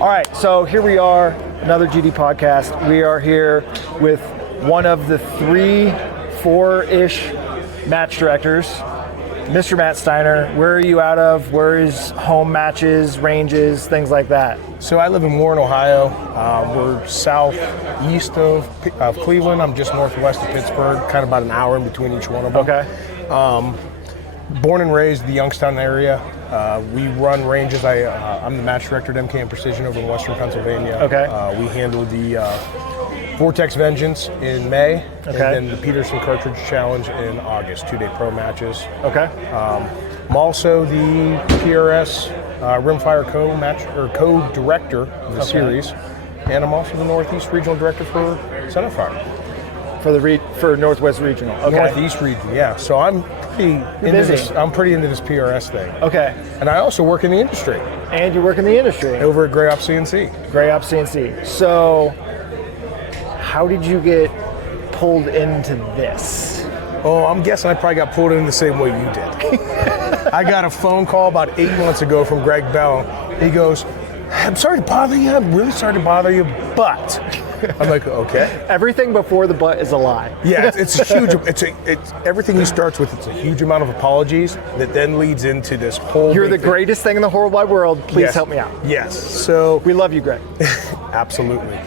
All right, so here we are, another GD podcast. We are here with one of the 4-ish match directors, Mr. Matt Steiner. Where are you out of? Where is home matches, ranges, things like that? So I live in Warren, Ohio. We're southeast of Cleveland. I'm just northwest of Pittsburgh, kind of about an hour in between each one of them. Okay. Born and raised in the Youngstown area. We run ranges. I'm the match director at MK and Precision over in Western Pennsylvania. Okay. We handle the Vortex Vengeance in May, and then the Peterson Cartridge Challenge in August, 2-day pro matches. Okay. I'm also the PRS Rimfire co-director of the series, and I'm also the Northeast Regional Director for Centerfire. For Northwest Regional. Okay. Northeast region, yeah. So I'm pretty into this. I'm pretty into this PRS thing. Okay. And I also work in the industry. And you work in the industry. Over at Gray Ops CNC. Gray Ops CNC. So, how did you get pulled into this? Oh, I'm guessing I probably got pulled in the same way you did. I got a phone call about 8 months ago from Greg Bell. He goes, "I'm sorry to bother you. I'm really sorry to bother you, but." I'm like, okay. Everything before the but is a lie. Yeah, it's a huge. It's everything he starts with. It's a huge amount of apologies that then leads into this whole. You're the greatest thing in the whole wide world. Please help me out. Yes. So we love you, Greg. Absolutely.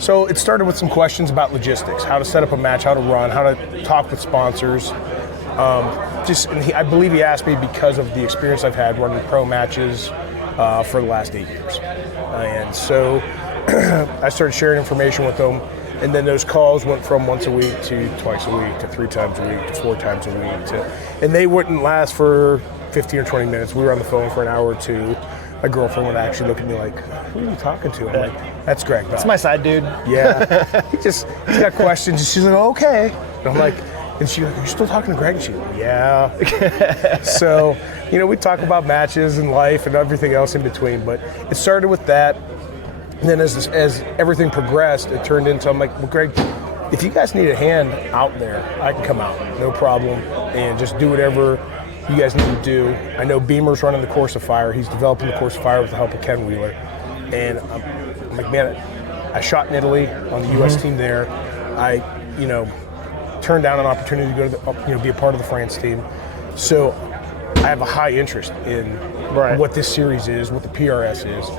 So it started with some questions about logistics, how to set up a match, how to run, how to talk with sponsors. I believe he asked me because of the experience I've had running pro matches for the last 8 years, and so. I started sharing information with them, and then those calls went from once a week to twice a week to 3 times a week to 4 times a week, and they wouldn't last for 15 or 20 minutes. We were on the phone for an hour or two. My girlfriend would actually look at me like, "Who are you talking to?" I'm like, "That's Greg. That's my side dude." Yeah, he's got questions, and she's like, "Okay," and I'm like, and she's like, "You're still talking to Greg?" And she's like, "Yeah." So, we talk about matches and life and everything else in between, but it started with that. And then as everything progressed, it turned into, I'm like, "Well, Greg, if you guys need a hand out there, I can come out, no problem, and just do whatever you guys need to do." I know Beamer's running the Course of Fire. He's developing the Course of Fire with the help of Ken Wheeler. And I'm like, man, I shot in Italy on the U.S. team there. I, turned down an opportunity to go to be a part of the France team. So I have a high interest in what this series is, what the PRS is.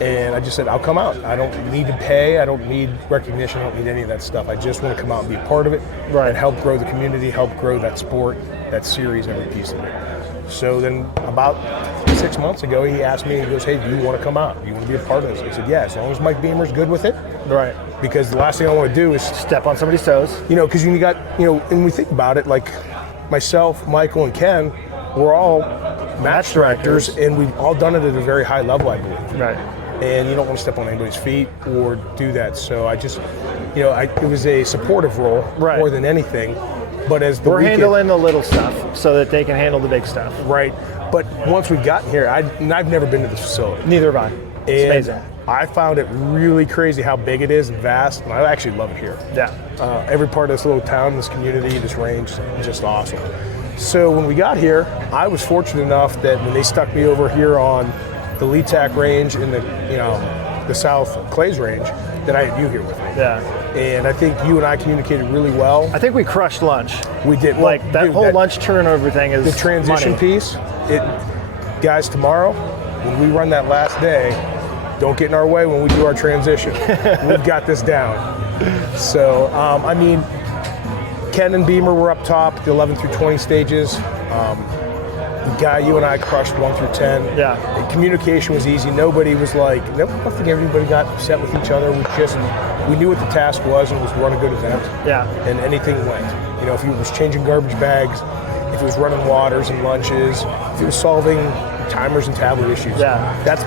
And I just said, I'll come out. I don't need to pay. I don't need recognition. I don't need any of that stuff. I just want to come out and be a part of it and help grow the community, help grow that sport, that series, every piece of it. So then about 6 months ago, he asked me, he goes, "Hey, do you want to come out? Do you want to be a part of this?" I said, "Yeah, as long as Mike Beamer's good with it." Right. Because the last thing I want to do is step on somebody's toes. Because you got, and we think about it, like myself, Michael, and Ken, we're all match directors, and we've all done it at a very high level, I believe. Right. And you don't want to step on anybody's feet or do that. So I just, it was a supportive role more than anything. But as we're handling the little stuff so that they can handle the big stuff. Right. But once we got here, I've never been to this facility. Neither have I. It's amazing. I found it really crazy how big it is and vast, and I actually love it here. Yeah. Every part of this little town, this community, this range is just awesome. So when we got here, I was fortunate enough that when they stuck me over here on the LETAC range in the South Clays range, that I had you here with me. Yeah. And I think you and I communicated really well. I think we crushed lunch. We did. Like that whole lunch turnover thing is the transition money. piece. Guys, tomorrow when we run that last day, don't get in our way when we do our transition. We've got this down. So Ken and Beamer were up top, the 11 through 20 stages. Guy, you and I crushed 1 through 10. Yeah. The communication was easy. Nobody was like, I don't think everybody got upset with each other. We knew what the task was, and it was to run a good event. Yeah. And anything went. If it was changing garbage bags, if it was running waters and lunches, if it was solving timers and tablet issues. Yeah. That's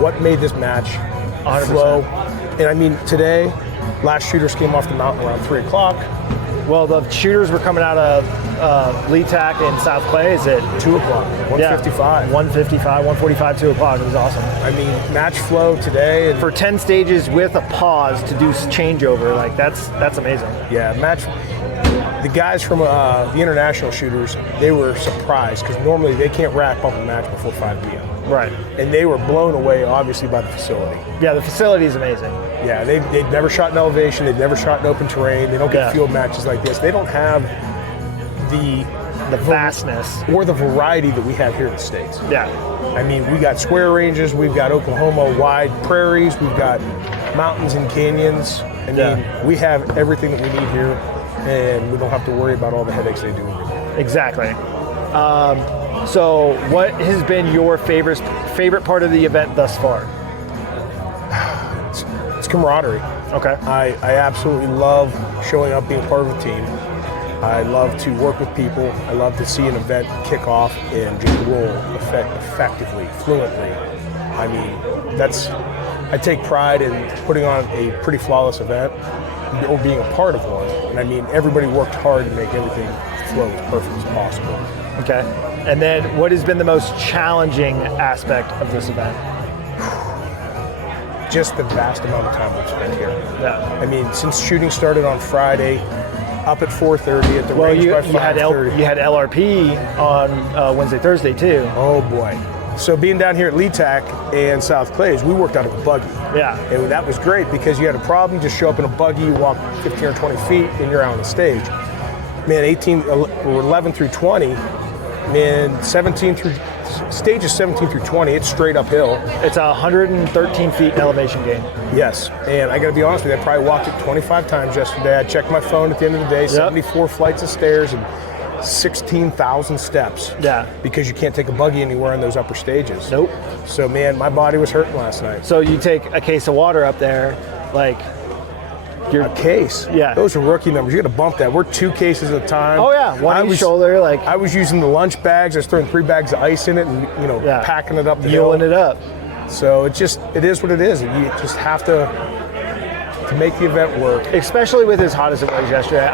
what made this match 100%. flow. And today, last shooters came off the mountain around 3 o'clock. Well, the shooters were coming out of LETAC in South Clays at 2 o'clock, 1:55. 1:55, 1:45, 2 o'clock. It was awesome. Match flow today. For 10 stages with a pause to do changeover, that's amazing. Yeah, the guys from the international shooters, they were surprised because normally they can't wrap up a match before 5 p.m. Right. And they were blown away, obviously, by the facility. Yeah, the facility is amazing. Yeah, they'd never shot in elevation. They'd never shot in open terrain. They don't get field matches like this. They don't have the vastness or the variety that we have here in the States. Yeah. I mean, we got square ranges. We've got Oklahoma wide prairies. We've got mountains and canyons. I mean, we have everything that we need here, and we don't have to worry about all the headaches they do over there. Exactly. So what has been your favorite part of the event thus far? It's camaraderie. Okay. I absolutely love showing up, being part of a team. I love to work with people. I love to see an event kick off and just roll effectively, fluently. I mean, I take pride in putting on a pretty flawless event or being a part of one. And I mean, everybody worked hard to make everything flow as perfect as possible. Okay. And then what has been the most challenging aspect of this event? Just the vast amount of time we've spent here. Yeah. I mean, since shooting started on Friday, up at 4:30 at the range by 5:30. You had LRP on Wednesday, Thursday too. Oh boy. So being down here at LETAC and South Clays, we worked out of a buggy. Yeah. And that was great because you had a problem, you just show up in a buggy, you walk 15 or 20 feet, and you're out on the stage. Man, 11 through 20, man, stages 17 through 20, it's straight uphill. It's 113 feet in elevation gain. Yes, and I got to be honest with you, I probably walked it 25 times yesterday. I checked my phone at the end of the day, 74 flights of stairs and 16,000 steps. Yeah. Because you can't take a buggy anywhere in those upper stages. Nope. So, man, my body was hurting last night. So you take a case of water up there, like... A case? Yeah. Those are rookie numbers. You got to bump that. We're 2 cases at a time. Oh, yeah. One on each shoulder, like... I was using the lunch bags. I was throwing 3 bags of ice in it and, packing it up the hill. Muling it up. So it is what it is. You just have to make the event work. Especially with as hot as it was yesterday.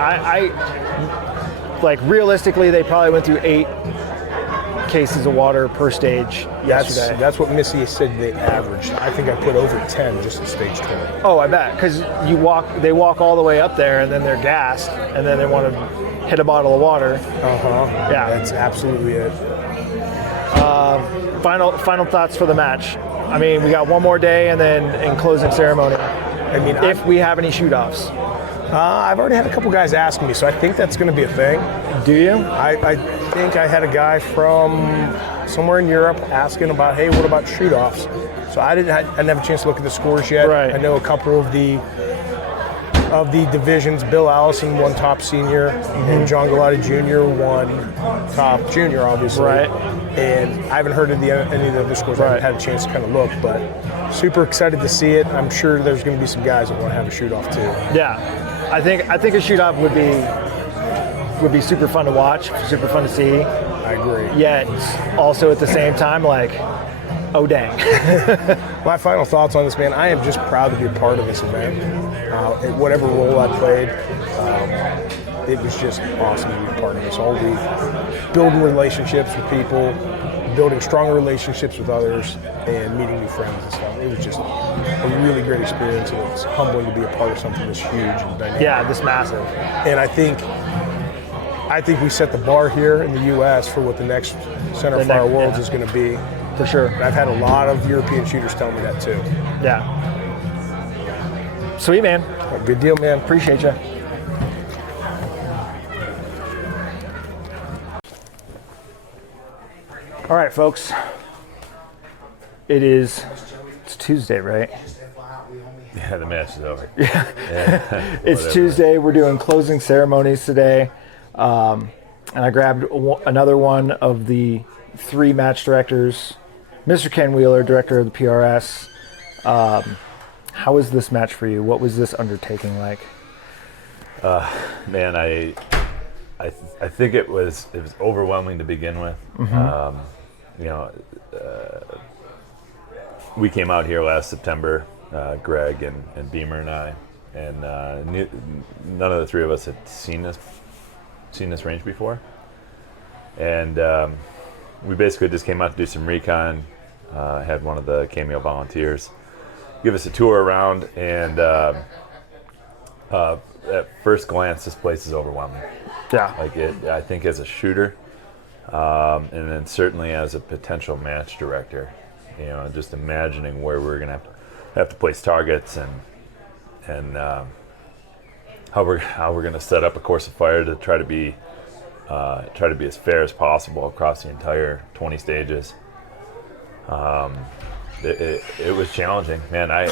Like realistically, they probably went through 8 cases of water per stage yesterday. That's what Missy said they averaged. I think I put over 10 just at stage 20. Oh, I bet. Because they walk all the way up there and then they're gassed and then they want to hit a bottle of water. Yeah. That's absolutely it. Final thoughts for the match. I mean, we got one more day and then in closing ceremony. I mean, if we have any shoot-offs. I've already had a couple guys asking me, so I think that's going to be a thing. Do you? I think I had a guy from somewhere in Europe asking about, hey, what about shoot-offs? So I didn't have a chance to look at the scores yet. Right. I know a couple of the divisions. Bill Allison won top senior, and John Galati Jr. won top junior, obviously. Right. And I haven't heard of any of the other scores. I haven't had a chance to kind of look, but super excited to see it. I'm sure there's going to be some guys that want to have a shoot-off too. Yeah. I think a shoot-off would be super fun to watch, super fun to see. I agree. Yet also at the same time, like, oh dang. My final thoughts on this, man. I am just proud to be a part of this event. In whatever role I played, it was just awesome to be a part of this. All the building relationships with people, building stronger relationships with others, and meeting new friends and stuff. It was just a really great experience, and it's humbling to be a part of something this huge and dynamic. Yeah, this massive. And I think we set the bar here in the U.S. for what the next Center Fire Worlds is going to be. For sure. And I've had a lot of European shooters tell me that too. Yeah. Sweet, man. Good deal, man. Appreciate you. All right, folks. It's Tuesday, right? Yeah, the match is over. Yeah. It's Tuesday. We're doing closing ceremonies today. And I grabbed another one of the 3 match directors. Mr. Ken Wheeler, director of the PRS. How was this match for you? What was this undertaking like? Man, I think it was overwhelming to begin with. Mm-hmm. We came out here last September, Greg and Beamer and I, and none of the 3 of us had seen this range before, and we basically just came out to do some recon. Had one of the Cameo volunteers give us a tour around, and at first glance, this place is overwhelming. Yeah. I think as a shooter, and then certainly as a potential match director, just imagining where we were going to have to place targets and how we're going to set up a course of fire to try to be as fair as possible across the entire 20 stages. It was challenging, man. I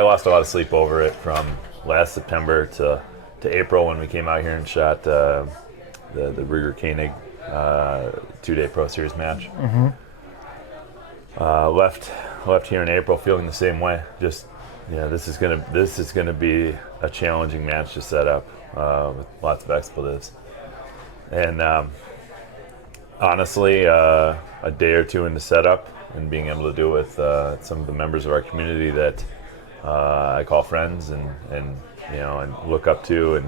lost a lot of sleep over it from last September to April when we came out here and shot the Ruger Koenig 2-day Pro Series match. Left here in April feeling the same way. Just this is gonna be a challenging match to set up with lots of expletives. And honestly, a day or two into setup and being able to do it with some of the members of our community that I call friends and look up to, and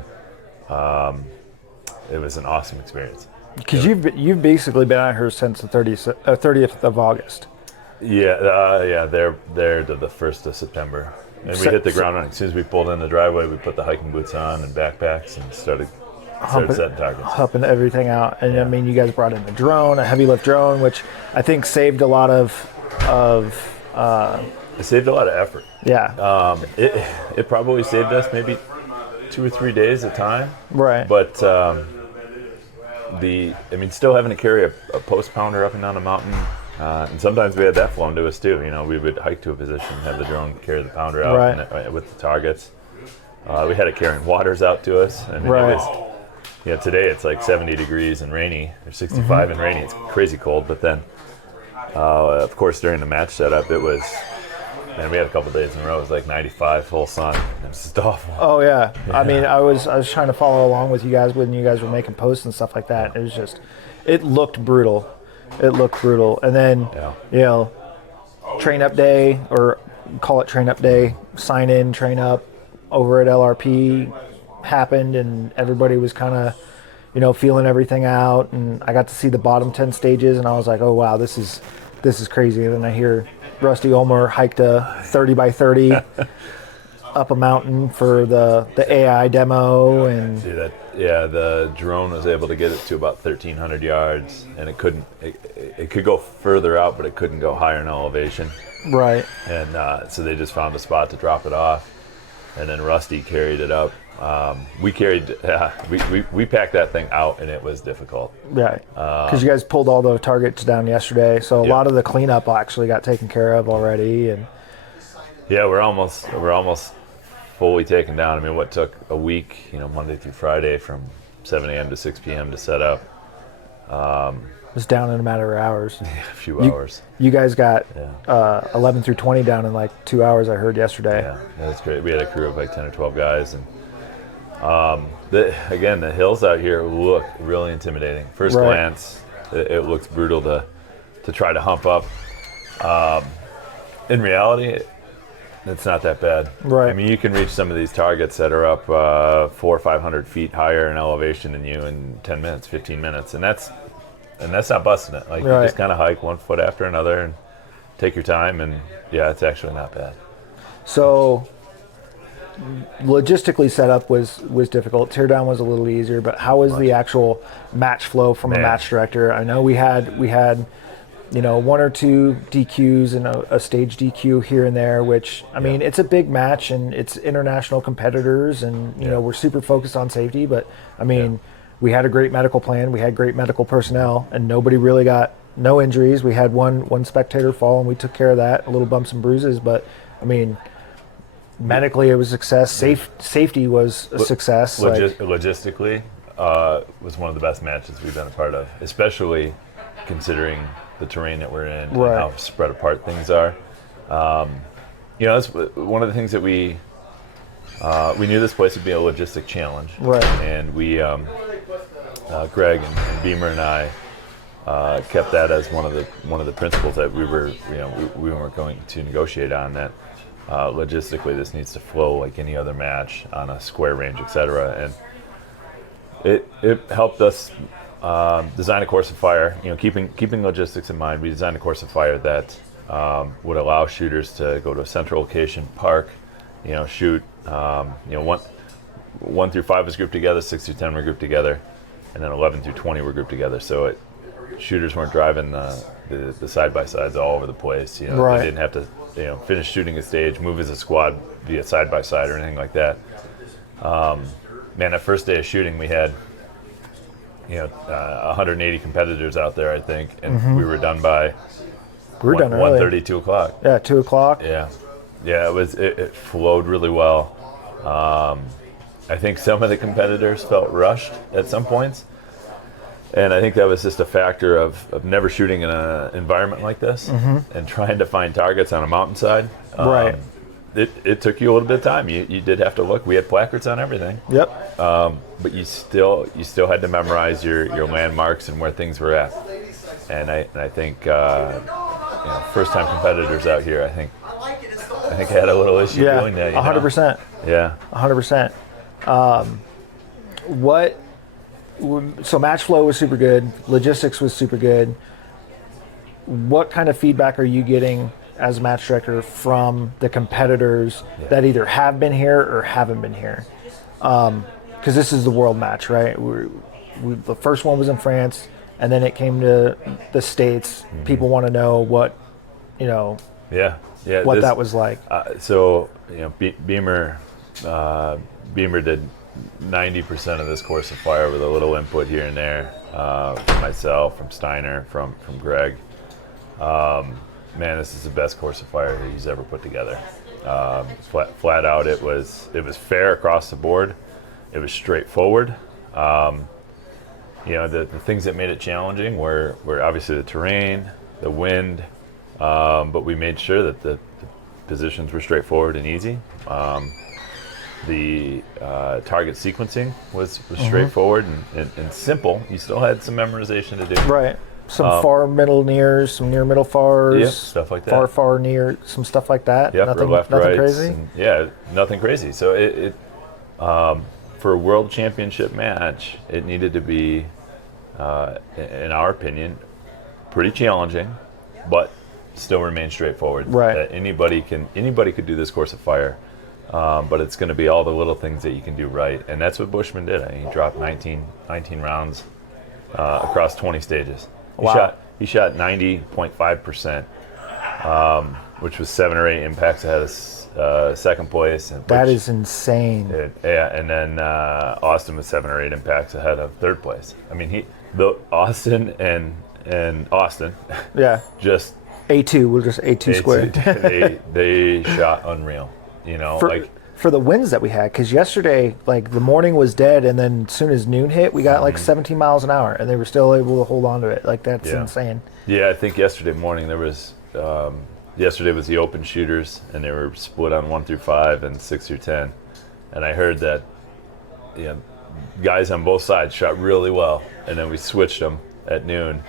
it was an awesome experience. Because you've basically been out here since the 30th of August. Yeah, they're to the 1st of September. And we hit the ground running. As soon as we pulled in the driveway, we put the hiking boots on and backpacks and started setting targets. Humping everything out. And I mean, you guys brought in a drone, a heavy lift drone, which I think saved a lot of it saved a lot of effort. Yeah. It probably saved us maybe 2 or 3 days at a time. Right. But still having to carry a post pounder up and down a mountain, and sometimes we had that flown to us too. We would hike to a position, have the drone carry the pounder out right. with the targets. We had it carrying waters out to us. I mean, right. Today it's like 70 degrees and rainy, or 65 and rainy. It's crazy cold. But then, of course, during the match setup, it was. Man, we had a couple days in a row. It was like 95, full sun. It was just awful. Oh yeah. I mean, I was trying to follow along with you guys when you guys were making posts and stuff like that. It was just, it looked brutal. And then, train up day, or call it train up day, sign in, train up over at LRP happened, and everybody was kind of, feeling everything out. And I got to see the bottom 10 stages, and I was like, oh wow, this is crazy. And then I hear Rusty Ulmer hiked a 30 by 30 up a mountain for the AI demo, and the drone was able to get it to about 1,300 yards, and it could go further out, but it couldn't go higher in elevation. Right. And so they just found a spot to drop it off, and then Rusty carried it up. We packed that thing out, and it was difficult. Right. Because you guys pulled all the targets down yesterday, so a lot of the cleanup actually got taken care of already, and we're almost fully taken down. I mean, what took a week, Monday through Friday from 7 a.m. to 6 p.m. to set up. It's down in a matter of hours. Yeah, a few hours. You guys got 11 through 20 down in like 2 hours, I heard yesterday. Yeah, that's great. We had a crew of like 10 or 12 guys, and the hills out here look really intimidating. First glance, it looks brutal to try to hump up. In reality, it's not that bad. Right. I mean, you can reach some of these targets that are up 400 or 500 feet higher in elevation than you in 10 minutes, 15 minutes, and that's not busting it. Like, you just kind of hike one foot after another and take your time, and it's actually not bad. So logistically setup was difficult. Teardown was a little easier, but how was the actual match flow from a match director? I know we had 1 or 2 DQs and a stage DQ here and there, which I mean, it's a big match and it's international competitors, and we're super focused on safety, but I mean, we had a great medical plan, we had great medical personnel, and nobody really got no injuries. We had one spectator fall, and we took care of that, a little bumps and bruises, but I mean, medically it was a success. Safety was a success. Logistically, was one of the best matches we've been a part of, especially considering the terrain that we're in and how spread apart things are. That's one of the things that we knew this place would be a logistic challenge. Right. And we, Greg and Beamer and I, kept that as one of the principles that we were going to negotiate on. That logistically, this needs to flow like any other match on a square range, etc. And it helped us design a course of fire. Keeping logistics in mind, we designed a course of fire that would allow shooters to go to a central location, park, shoot. 1 through 5 was grouped together, 6 through 10 were grouped together, and then 11 through 20 were grouped together. So shooters weren't driving the side-by-sides all over the place. Right. They didn't have to finish shooting a stage, move as a squad via side-by-side or anything like that. Man, that first day of shooting, we had 180 competitors out there, I think, and we were done by done early. 1:30, 2 o'clock. Yeah, 2 o'clock. Yeah, it flowed really well. I think some of the competitors felt rushed at some points, and I think that was just a factor of never shooting in an environment like this and trying to find targets on a mountainside. Right. It took you a little bit of time. You did have to look. We had placards on everything. Yep. But you still had to memorize your landmarks and where things were at. And I think first time competitors out here, I think had a little issue doing that. 100%. Yeah. 100%. So match flow was super good. Logistics was super good. What kind of feedback are you getting as a match director from the competitors that either have been here or haven't been here? Because this is the world match, right? The first one was in France, and then it came to the States. People want to know what that was like. Beamer did 90% of this course of fire with a little input here and there from myself, from Steiner, from Greg. Man, this is the best course of fire he's ever put together. Flat out, it was fair across the board. It was straightforward. The things that made it challenging were obviously the terrain, the wind, but we made sure that the positions were straightforward and easy. The target sequencing was straightforward and simple. You still had some memorization to do. Right. Some far middle nears, some near middle fars. Stuff like that. Far near, some stuff like that. Yep, nothing, left, nothing right. crazy. Nothing crazy. So it for a world championship match, it needed to be, in our opinion, pretty challenging, but still remain straightforward. Right. That anybody could do this course of fire. But it's going to be all the little things that you can do right, and that's what Bushman did. He dropped 19 rounds across 20 stages. Wow. He shot 90.5%, which was 7 or 8 impacts ahead of second place. That is insane. And then Austin was 7 or 8 impacts ahead of third place. I mean, Austin and Austin. Yeah. Just A2. We're just A2 squared. they shot unreal. For the winds that we had, because yesterday, the morning was dead, and then as soon as noon hit, we got 17 miles an hour, and they were still able to hold on to it. That's insane. Yeah, I think yesterday morning there was, yesterday was the open shooters, and they were split on 1 through 5 and 6 through 10, and I heard that, guys on both sides shot really well, and then we switched them at noon,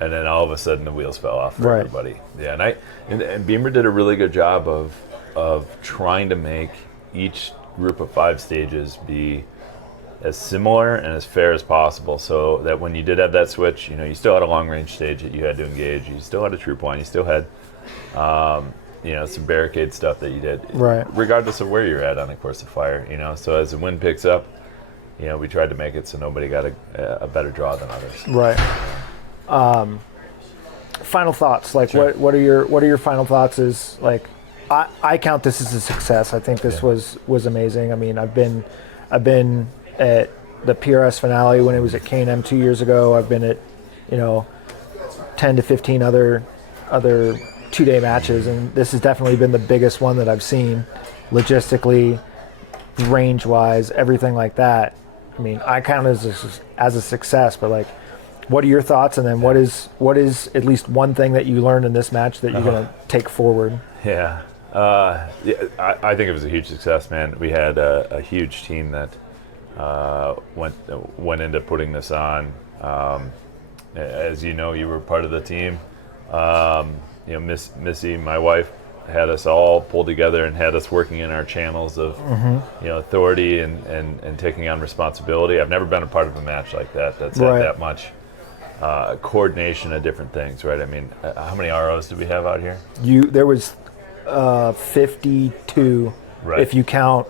and then all of a sudden the wheels fell off for everybody. Yeah, and Beamer did a really good job of trying to make each group of 5 stages be as similar and as fair as possible, so that when you did have that switch, you still had a long range stage that you had to engage, you still had a troop line, you still had some barricade stuff that you did, regardless of where you're at on a course of fire. So as the wind picks up, we tried to make it so nobody got a better draw than others. Right. Final thoughts, Sure. what are your final thoughts? Is I count this as a success. I think this was amazing. I mean, I've been at the PRS finale when it was at K&M 2 years ago. I've been at 10 to 15 other 2-day matches, and this has definitely been the biggest one that I've seen, logistically, range wise, everything like that. I mean, I count it as a success. But what are your thoughts? And then what is at least one thing that you learned in this match that you're going to take forward? Yeah. I think it was a huge success, man. We had a huge team that went into putting this on. As you know, you were part of the team. Missy, my wife, had us all pulled together and had us working in our channels of authority and taking on responsibility. I've never been a part of a match like that. That's had that much coordination of different things, right? I mean, how many ROs do we have out here? There was 52, if you count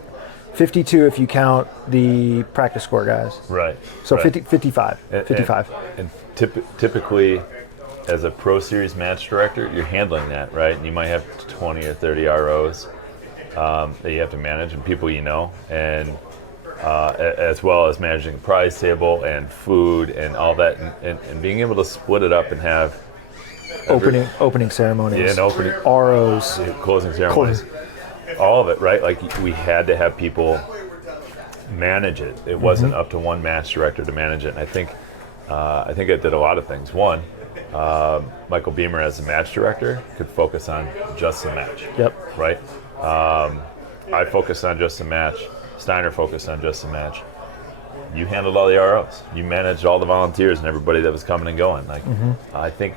52 if you count the practice score guys. Right. So right. 55. And- 55. And typically, as a Pro Series match director, you're handling that, right? And you might have 20 or 30 ROs that you have to manage, and people you know, and as well as managing prize table and food and all that, and being able to split it up and have Opening ceremonies. yeah, and opening ROs. closing ceremonies, all of it, right? Like we had to have people manage it. It wasn't up to one match director to manage it. And I think I did a lot of things. One, Michael Beamer as the match director could focus on just the match. Yep. Right. I focused on just the match. Steiner focused on just the match. You handled all the ROs. You managed all the volunteers and everybody that was coming and going. Like I think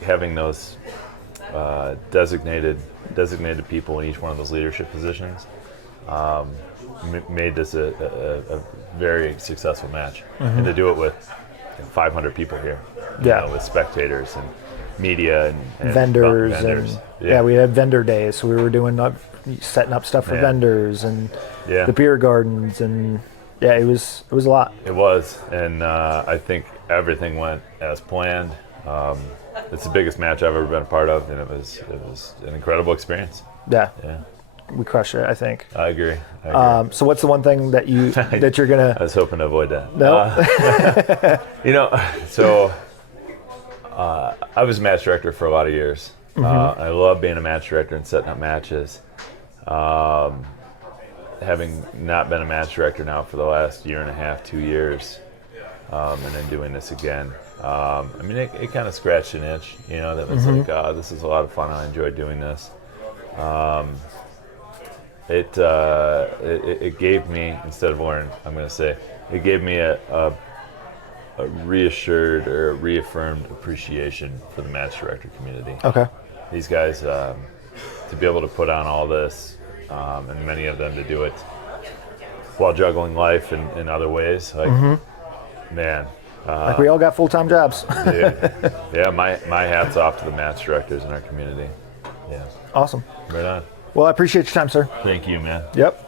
having those designated people in each one of those leadership positions made this a very successful match. And to do it with 500 people here, you know, with spectators and media and vendors. vendors. And we had vendor days, so we were doing setting up stuff for vendors and the beer gardens, and it was a lot. It was, and I think everything went as planned. It's the biggest match I've ever been a part of, and it was an incredible experience. Yeah. Yeah. We crushed it, I think. I agree. So what's the one thing that you're gonna? I was hoping to avoid that. No. So I was a match director for a lot of years. I love being a match director and setting up matches. Having not been a match director now for the last year and a half, 2 years, and then doing this again. It kind of scratched an itch, that was like, this is a lot of fun. I enjoy doing this. It gave me, instead of learn, I'm going to say, it gave me a reassured or reaffirmed appreciation for the match director community. Okay. These guys, to be able to put on all this, and many of them to do it while juggling life in other ways, like, man. Like we all got full-time jobs. Yeah, my hat's off to the match directors in our community. Yeah. Awesome. Right on. Well, I appreciate your time, sir. Thank you, man. Yep.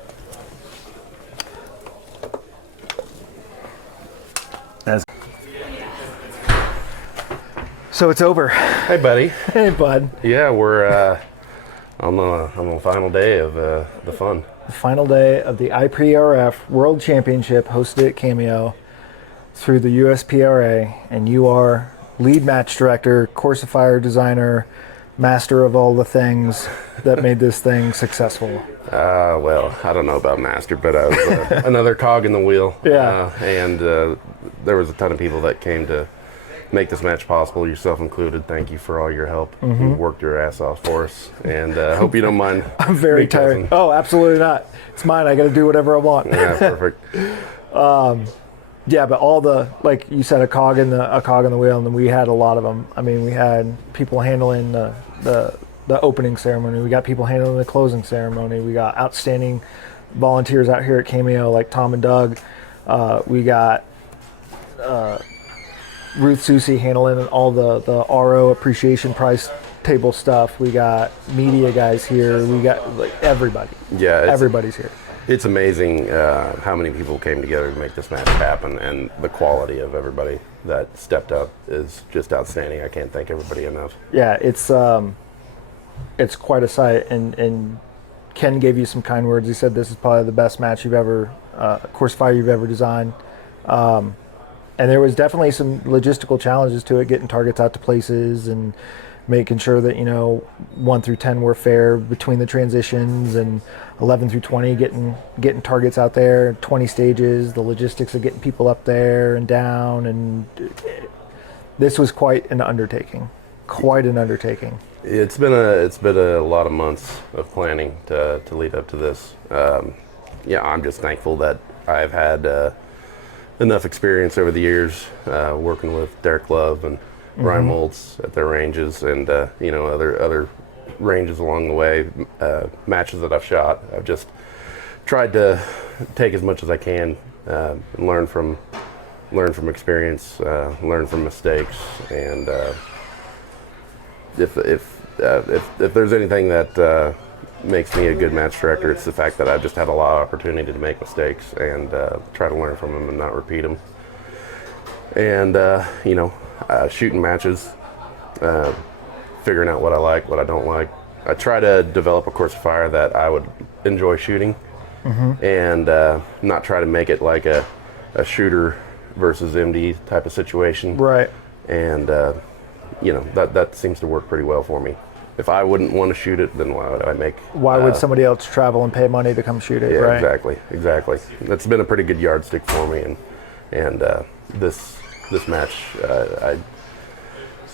So it's over. Hey, buddy. Hey, bud. Yeah, we're on the final day of the fun. The final day of the IPRF World Championship hosted at Cameo through the USPRA, and you are lead match director, coursifier designer, master of all the things that made this thing successful. Well, I don't know about master, but I was another cog in the wheel. Yeah. And there was a ton of people that came to make this match possible, yourself included. Thank you for all your help. You worked your ass off for us, and hope you don't mind. I'm very tired. Oh, absolutely not. It's mine. I got to do whatever I want. Yeah, perfect. Yeah, but all the, like you said, a cog in the wheel, and then we had a lot of them. I mean, we had people handling the opening ceremony. We got people handling the closing ceremony. We got outstanding volunteers out here at Cameo, like Tom and Doug. We got Ruth Susie handling all the RO appreciation prize table stuff. We got media guys here. We got like everybody. Yeah, everybody's here. It's amazing how many people came together to make this match happen, and the quality of everybody that stepped up is just outstanding. I can't thank everybody enough. Yeah, it's quite a sight, and Ken gave you some kind words. He said this is probably the best match you've ever, course fire you've ever designed. And there was definitely some logistical challenges to it, getting targets out to places and making sure that 1 through 10 were fair between the transitions, and 11 through 20 getting targets out there, 20 stages, the logistics of getting people up there and down, and this was quite an undertaking. It's been a lot of months of planning to lead up to this. I'm just thankful that I've had enough experience over the years working with Derek Love and Brian Moltz at their ranges, and other ranges along the way, matches that I've shot. I've just tried to take as much as I can and learn from experience, learn from mistakes, and if there's anything that makes me a good match director. It's the fact that I've just had a lot of opportunity to make mistakes and try to learn from them and not repeat them. And, shooting matches, figuring out what I like, what I don't like. I try to develop a course of fire that I would enjoy shooting, and not try to make it like a shooter versus MD type of situation. Right. And, that seems to work pretty well for me. If I wouldn't want to shoot it, then why would I make? Why would somebody else travel and pay money to come shoot it? Yeah, right? exactly. That's been a pretty good yardstick for me, and this match, I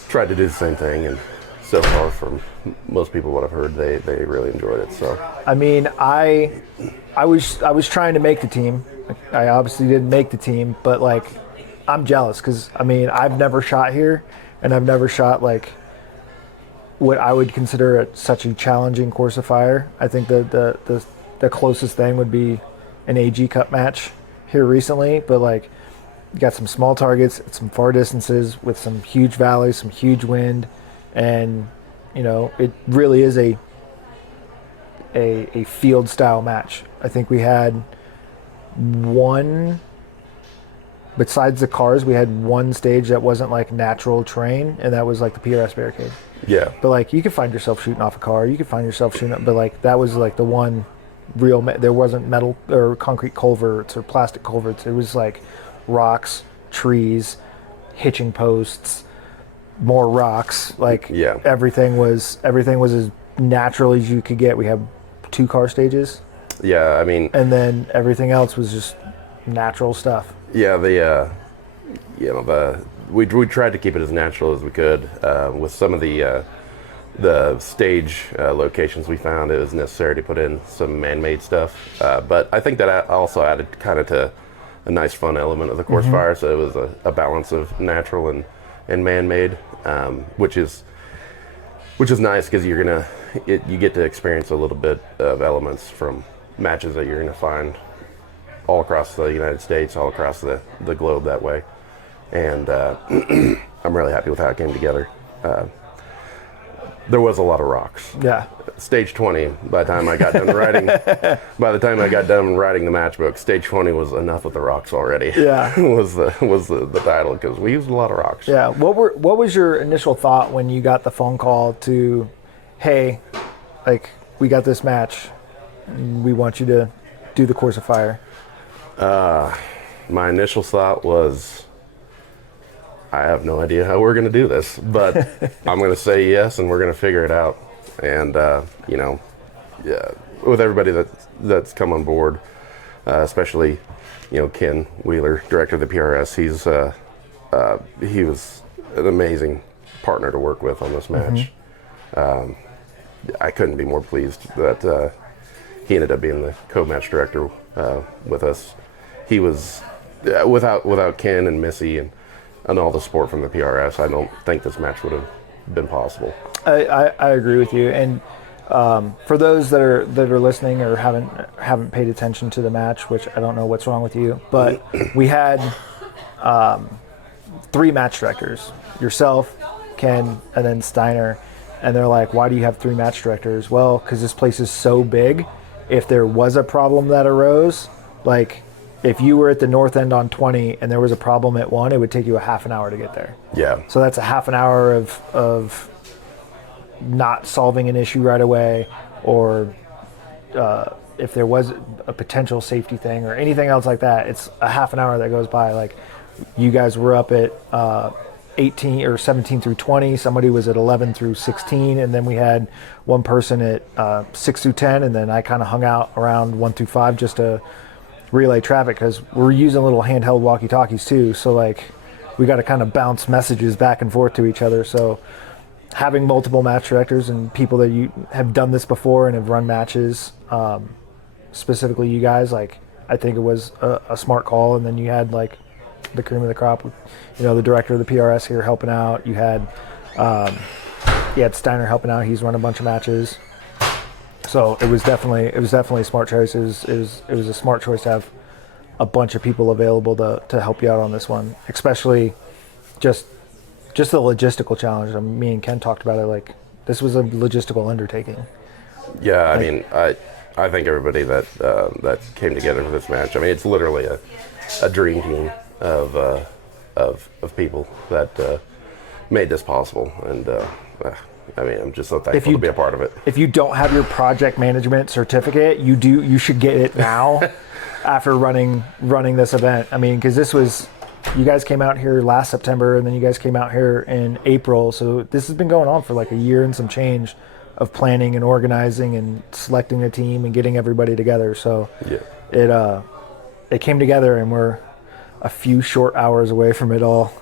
tried to do the same thing, and so far, from most people, what I've heard, they really enjoyed it. So, I mean, I was trying to make the team. I obviously didn't make the team, but like, I'm jealous because I mean, I've never shot here, and I've never shot like what I would consider such a challenging course of fire. I think the closest thing would be an AG Cup match here recently, but like, you got some small targets, some far distances with some huge valleys, some huge wind, and it really is a field style match. I think we had one. Besides the cars, we had one stage that wasn't like natural terrain, and that was like the PRS barricade. yeah. But like, you could find yourself shooting off a car, you could find yourself shooting up, but like, that was like the one real, there wasn't metal or concrete culverts or plastic culverts. It was like rocks, trees, hitching posts, more rocks. Like, Yeah. everything was as natural as you could get. We have 2 car stages, Yeah, I mean, and then everything else was just natural stuff. yeah, we tried to keep it as natural as we could. With some of the stage locations we found, it was necessary to put in some man-made stuff. But I think that also added kind of to a nice fun element of the course fire. So it was a balance of natural and man-made, which is nice because you get to experience a little bit of elements from matches that you're going to find all across the United States, all across the globe that way. And I'm really happy with how it came together. There was a lot of rocks. Yeah. Stage 20, by the time I got done writing the matchbook, stage 20 was enough with the rocks already. Yeah. was the title, because we used a lot of rocks. Yeah. What was your initial thought when you got the phone call to, hey, like, we got this match, and we want you to do the course of fire? My initial thought was, I have no idea how we're going to do this, but I'm going to say yes, and we're going to figure it out. And with everybody that's come on board, especially Ken Wheeler, director of the PRS, he was an amazing partner to work with on this match. I couldn't be more pleased that he ended up being the co-match director with us. He was without Ken and Missy and all the support from the PRS, I don't think this match would have been possible. I agree with you. And for those that are listening or haven't paid attention to the match, which I don't know what's wrong with you, but we had 3 match directors: yourself, Ken, and then Steiner. And they're like, "Why do you have 3 match directors?" Well, because this place is so big. If there was a problem that arose, like, if you were at the north end on 20 and there was a problem at 1, it would take you a half an hour to get there. Yeah. So that's a half an hour of not solving an issue right away, or if there was a potential safety thing or anything else like that, it's a half an hour that goes by. Like, you guys were up at 18 or 17 through 20, somebody was at 11 through 16, and then we had one person at 6 through 10, and then I kind of hung out around 1 through 5 just to relay traffic, because we're using little handheld walkie-talkies too, so like, we got to kind of bounce messages back and forth to each other. So having multiple match directors and people that you have done this before and have run matches, specifically you guys, like, I think it was a smart call. And then you had like the cream of the crop, the director of the PRS here helping out. You had Steiner helping out. He's run a bunch of matches. So it was definitely a smart choice. It was a smart choice to have a bunch of people available to help you out on this one, especially just the logistical challenge. I mean, me and Ken talked about it. Like, this was a logistical undertaking. Yeah, I mean, I thank everybody that came together for this match. I mean, it's literally a dream team of people that made this possible, and I mean, I'm just so thankful to be a part of it. If you don't have your project management certificate, you should get it now after running this event. I mean, because you guys came out here last September, and then you guys came out here in April. So this has been going on for like a year and some change of planning and organizing and selecting a team and getting everybody together. So Yeah. it came together, and we're a few short hours away from it all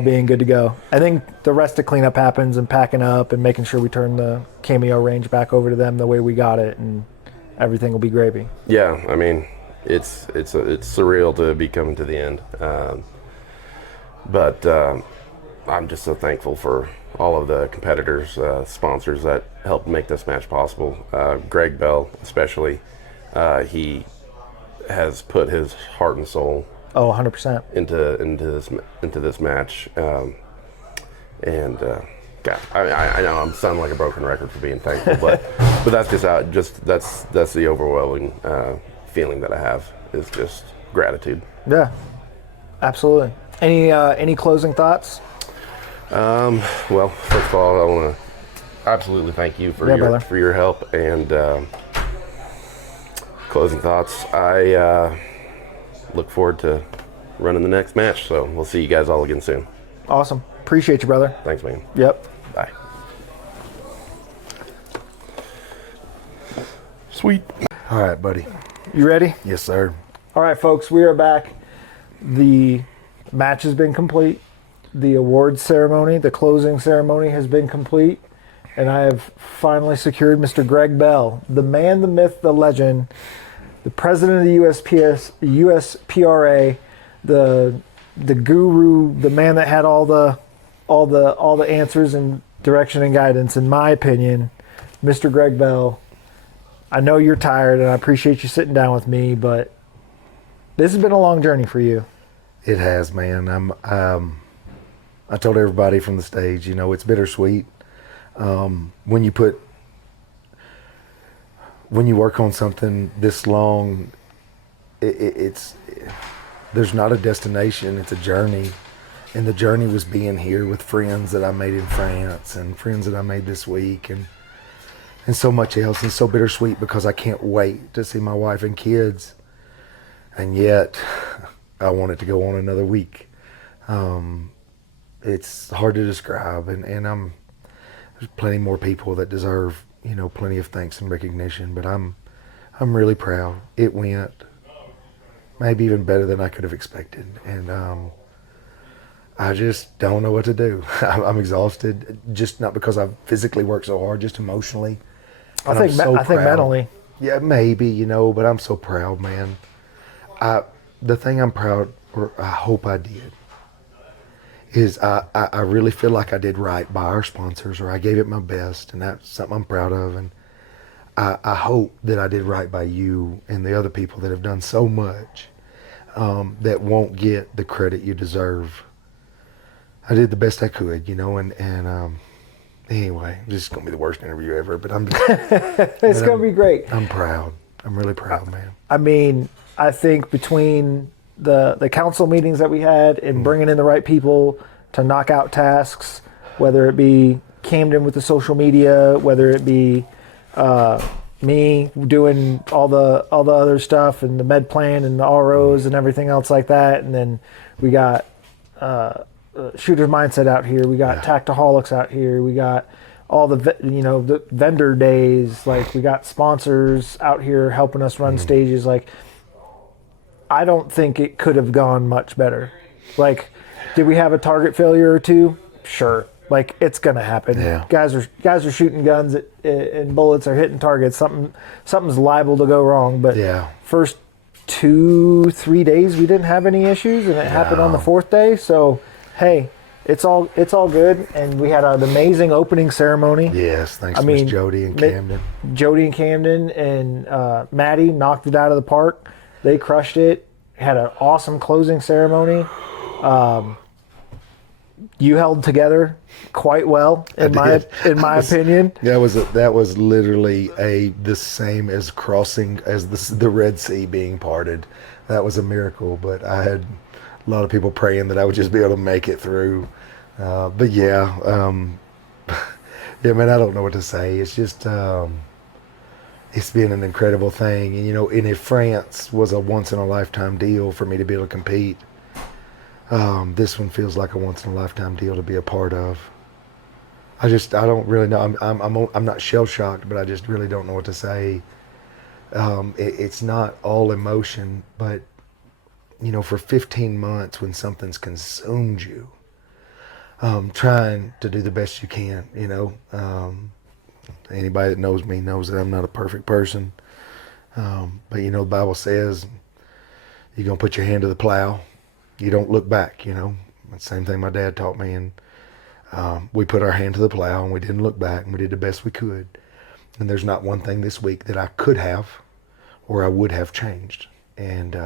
being good to go. I think the rest of cleanup happens and packing up and making sure we turn the Cameo range back over to them the way we got it, and everything will be gravy. Yeah, I mean, it's surreal to be coming to the end, but I'm just so thankful for all of the competitors, sponsors that helped make this match possible. Greg Bell, especially, he has put his heart and soul 100%. into this match, and God, I know I'm sounding like a broken record for being thankful, but that's that's the overwhelming feeling that I have, is just gratitude. Yeah, absolutely. Any closing thoughts? Well, first of all, I want to absolutely thank you for your help, and closing thoughts. I look forward to running the next match, so we'll see you guys all again soon. Awesome. Appreciate you, brother. Thanks, man. Yep. Bye. Sweet. All right, buddy. You ready? Yes, sir. All right, folks, we are back. The match has been complete. The awards ceremony, the closing ceremony has been complete. And I have finally secured Mr. Greg Bell, the man, the myth, the legend, the president of the USPRA, the guru, the man that had all the answers and direction and guidance, in my opinion, Mr. Greg Bell. I know you're tired, and I appreciate you sitting down with me, but this has been a long journey for you. It has, man. I told everybody from the stage, it's bittersweet. When you work on something this long, there's not a destination, it's a journey. And the journey was being here with friends that I made in France and friends that I made this week and so much else. And so bittersweet because I can't wait to see my wife and kids. And yet I want it to go on another week. It's hard to describe, and there's plenty more people that deserve, plenty of thanks and recognition, but I'm really proud. It went maybe even better than I could have expected, and I just don't know what to do. I'm exhausted, just not because I've physically worked so hard, just emotionally. I think mentally. Yeah, maybe, but I'm so proud, man. The thing I'm proud, or I hope I did, is I really feel like I did right by our sponsors, or I gave it my best, and that's something I'm proud of. And I hope that I did right by you and the other people that have done so much that won't get the credit you deserve. I did the best I could, and anyway, this is going to be the worst interview ever, but I'm just, it's going to be great. I'm proud. I'm really proud, man. I mean, I think between the council meetings that we had and bringing in the right people to knock out tasks, whether it be Camden with the social media, whether it be me doing all the other stuff and the med plan and the ROs and everything else like that, and then we got Shooter's Mindset out here, we got Tactaholics out here, we got all the vendor days, like we got sponsors out here helping us run stages. Like, I don't think it could have gone much better. Like, did we have a target failure or two? Sure. Like, it's gonna happen. Yeah. Guys are shooting guns and bullets are hitting targets. Something's liable to go wrong. But first 2-3 days we didn't have any issues, and it happened on the fourth day. So hey, it's all good. And we had an amazing opening ceremony. Yes, thanks to Miss Jody and Camden. Jody and Camden and Maddie knocked it out of the park. They crushed it. Had an awesome closing ceremony. you held together quite well, in my opinion. That was literally the same as crossing as the Red Sea being parted. That was a miracle, but I had a lot of people praying that I would just be able to make it through. But yeah, yeah, man, I don't know what to say. It's just it's been an incredible thing, and and if France was a once in a lifetime deal for me to be able to compete, this one feels like a once in a lifetime deal to be a part of. I don't really know. I'm not shell shocked, but I just really don't know what to say. It's not all emotion, but for 15 months when something's consumed you, trying to do the best you can. Anybody that knows me knows that I'm not a perfect person, but the Bible says you're gonna put your hand to the plow. You don't look back. The same thing my dad taught me, and we put our hand to the plow and we didn't look back, and we did the best we could. And there's not one thing this week that I could have or I would have changed, and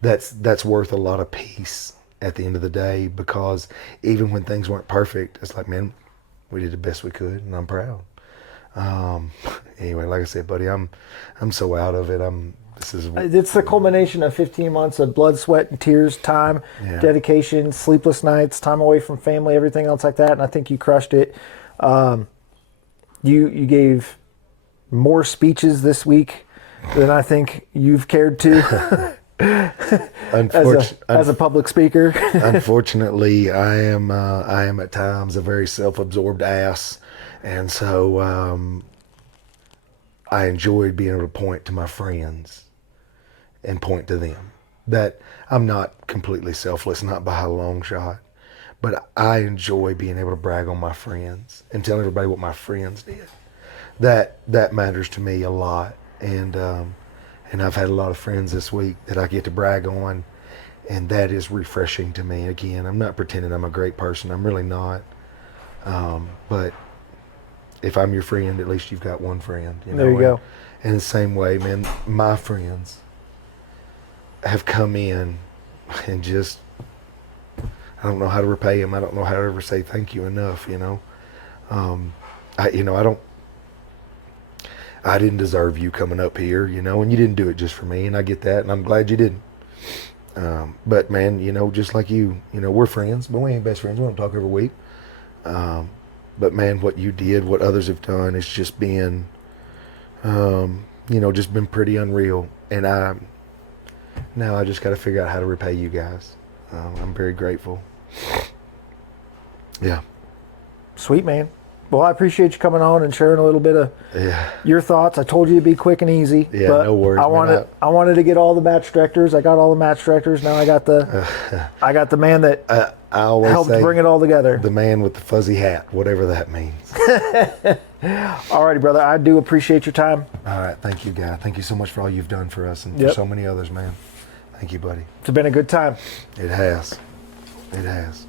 that's worth a lot of peace at the end of the day, because even when things weren't perfect, it's like, man, we did the best we could, and I'm proud. Anyway, like I said, buddy, I'm so out of it. It's the culmination of 15 months of blood, sweat, and tears, time, dedication, sleepless nights, time away from family, everything else like that. And I think you crushed it. You gave more speeches this week than I think you've cared to as a public speaker. Unfortunately, I am at times a very self-absorbed ass. And so I enjoyed being able to point to my friends and point to them. That I'm not completely selfless, not by a long shot, but I enjoy being able to brag on my friends and tell everybody what my friends did. That matters to me a lot. And I've had a lot of friends this week that I get to brag on, and that is refreshing to me. Again, I'm not pretending I'm a great person. I'm really not. But if I'm your friend, at least you've got one friend. There you go. And the same way, man, my friends have come in and just, I don't know how to repay them. I don't know how to ever say thank you enough. I didn't deserve you coming up here, and you didn't do it just for me, and I get that, and I'm glad you didn't. But man, just like you, we're friends, but we ain't best friends. We don't talk every week. But man, what you did, what others have done, it's just been, just been pretty unreal. And now I just got to figure out how to repay you guys. I'm very grateful. Yeah. Sweet, man. Well, I appreciate you coming on and sharing a little bit of your thoughts. I told you to be quick and easy. Yeah, but no worries. I wanted to get all the match directors. I got all the match directors. Now I got the man that I always helped say bring it all together. The man with the fuzzy hat, whatever that means. All righty, brother. I do appreciate your time. All right. Thank you, guy. Thank you so much for all you've done for us and for so many others, man. Thank you, buddy. It's been a good time. It has. It has.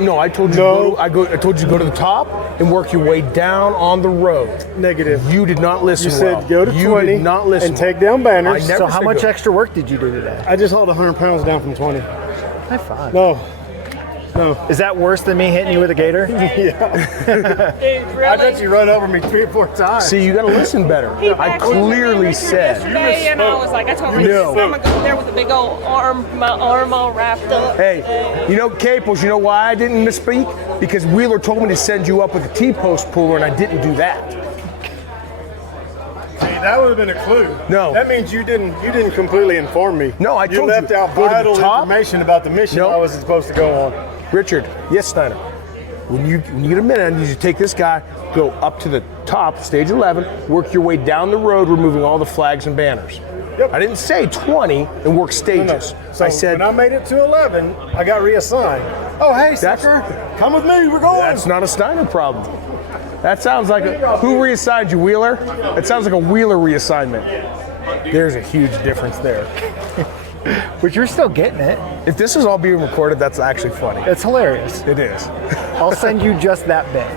No, I told you. I told you to go to the top and work your way down on the road. Negative. You did not listen. You said go to 20 did not listen. and take down banners. So how much extra work did you do today? I just hauled 100 pounds down from 20. High five. No. Is that worse than me hitting you with a gator? I bet you run over me 3 or 4 times. See, you got to listen better. I clearly said. Yesterday, and I was like, I told her, I'm gonna go there with a big old my arm all wrapped up. Hey, Caples, you know why I didn't misspeak? Because Wheeler told me to send you up with a T-post puller, and I didn't do that. That would have been a clue. No. That means you didn't completely inform me. No, I told you. You left out go to the vital top. information about the mission I was supposed to go on. Richard, yes, Steiner. When you get a minute, I need you to take this guy, go up to the top, stage 11, work your way down the road, removing all the flags and banners. Yep. I didn't say 20 and work stages. No. So I said when I made it to 11, I got reassigned. Oh, hey, sucker, come with me. We're going. That's not a Steiner problem. That sounds like who reassigned you, Wheeler? It sounds like a Wheeler reassignment. There's a huge difference there. But you're still getting it. If this is all being recorded, that's actually funny. It's hilarious. It is. I'll send you just that bit.